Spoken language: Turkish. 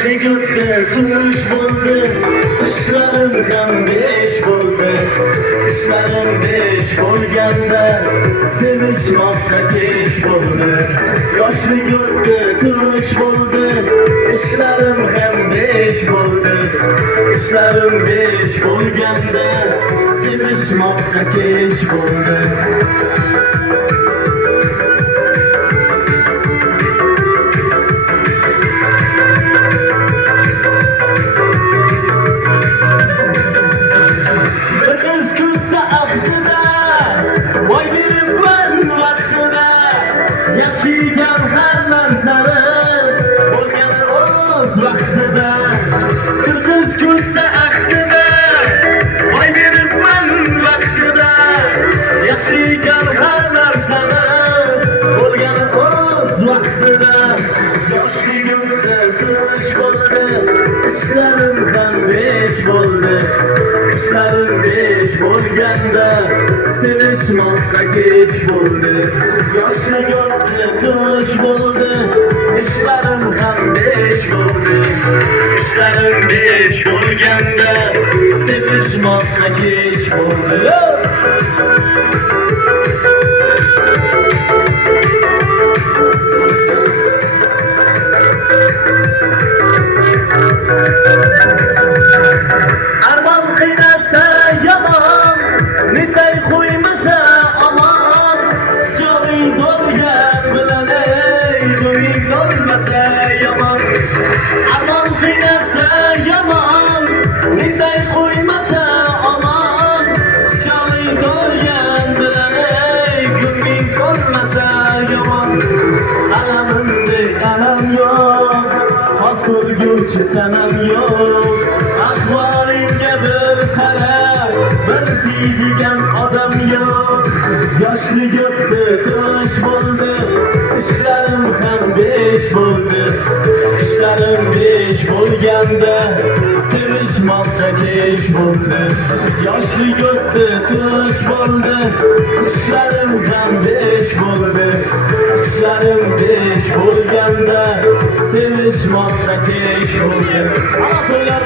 Yoshli gutdi tush bo'ldi ishlarim ham besh bo'ldi ishlarim besh bo'lganda sevishmoqqa kech bo'ldi yoshli gutdi tush bo'ldi ishlarim ham besh bo'ldi ishlarim besh bo'lganda sevishmoqqa kech bo'ldi kulsa ahdida Voy beribman vaqtida Yaxshi ekan har narsani Bo'lgani o'z vaqtida Bir kız kulsa ahdida Voy beribman vaqtida Yaxshi ekan har narsani Bo'lgani o'z vaqtida Yoshligimda tush bo'ldi ishlarim besh bo'lganda sevishmoqqa kech bo'ldi yoshligimda tush bo'ldi ishlarim ham besh bo'ldi ishlarim besh bo'lganda sevishmoqqa kech yomon armon qiynasa yomon netay qo'ymasa omon joying bo'lgan bilan ey ko'ngling to'lmasa yomon alamimdek alam yo'q hosilguvchi sanam yo'q ahvolingga bir tiydigan odam yo'q yoshligimda tush bo'ldi ishlarim ham besh bo'ldi ishlarim besh bo'lganda sevishmoqqa kech bo'ldi yoshligimda tush bo'ldi ishlarim ham besh bo'ldi ishlarim besh bo'lganda sevishmoqqa kech bo'ldi Ana to'ylar